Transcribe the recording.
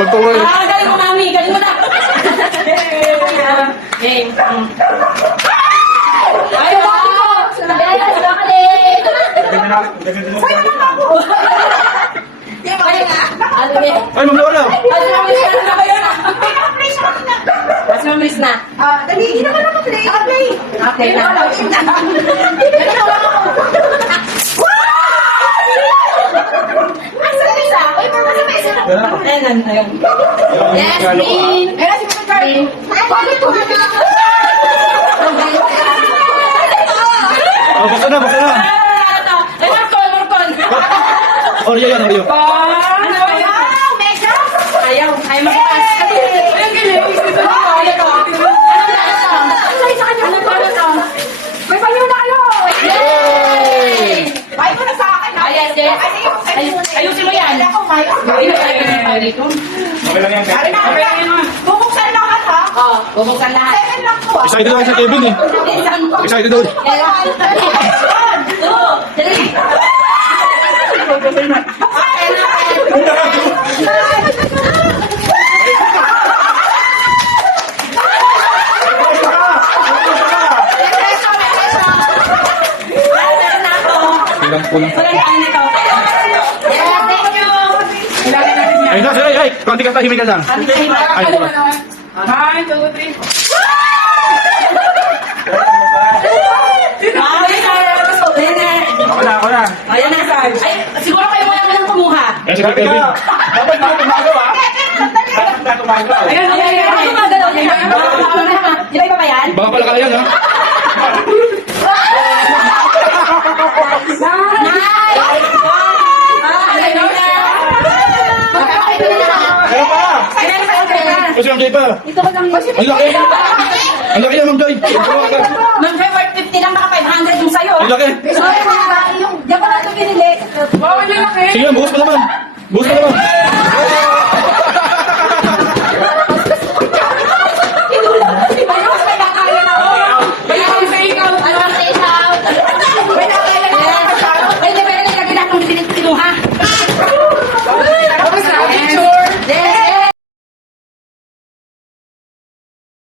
Tuloy-tuloy. Galing mo, mami. Galing mo na. Game. Ay, wow! Yes, bakit? Sa'yo na ako. Yung mga nga. Ano eh? Ay, mamlola. Mas mamiss na ba yun? Mas mamiss na. Dali, hindi naman ako play. Play. Okay na. Ayun, ayun. Yes, green. Ayun, si Mr. Green. Oh, basta na, basta na. Ay, Marcon. Oreo yan, Oreo. Ano ba yan? Mega. Ayaw, ayaw makipas. Ayun, giling. Ano ba ito? May panyo na kayo. Yay! Bye mo na sa akin. Ah, yes, yes. Ayusin mo yan. Ako, Maya. Okay lang yan, Ari na, Okay lang yun. bubuksan lahat ha. Oo, bubuksan lahat. Seven lang to. Excited lang si Kevin eh. Excited daw. Dali. Kulang. Walang kaan ito. Yes, thank you. Ilagay natin yan. Ay, na, sir, ay, konti ka tahimik ka lang. Ay, diba? 1, 2, 3. Ako na. Ayan na, Sarge. Ay, siguro kayo muna lang kumuha. Ay, si Kevin. Dapat na tumagaw ah. Dapat na tumagaw. Ayun, ayun. Gumagalaw niya. Di ba iba ba yan? Baka pala kaya yan, ha? Kaya pa. Kasi ang Jay pa. Ito ko lang. Ang laki. Ang laki yan, Ma'am Joy. Ma'am Joy, worth 50 lang, baka 500 yung sa'yo. Ang laki. Sorry, yung diyan ko lang ito binili. Wow, yung laki. Sige, buhos pa naman. Buhos pa naman.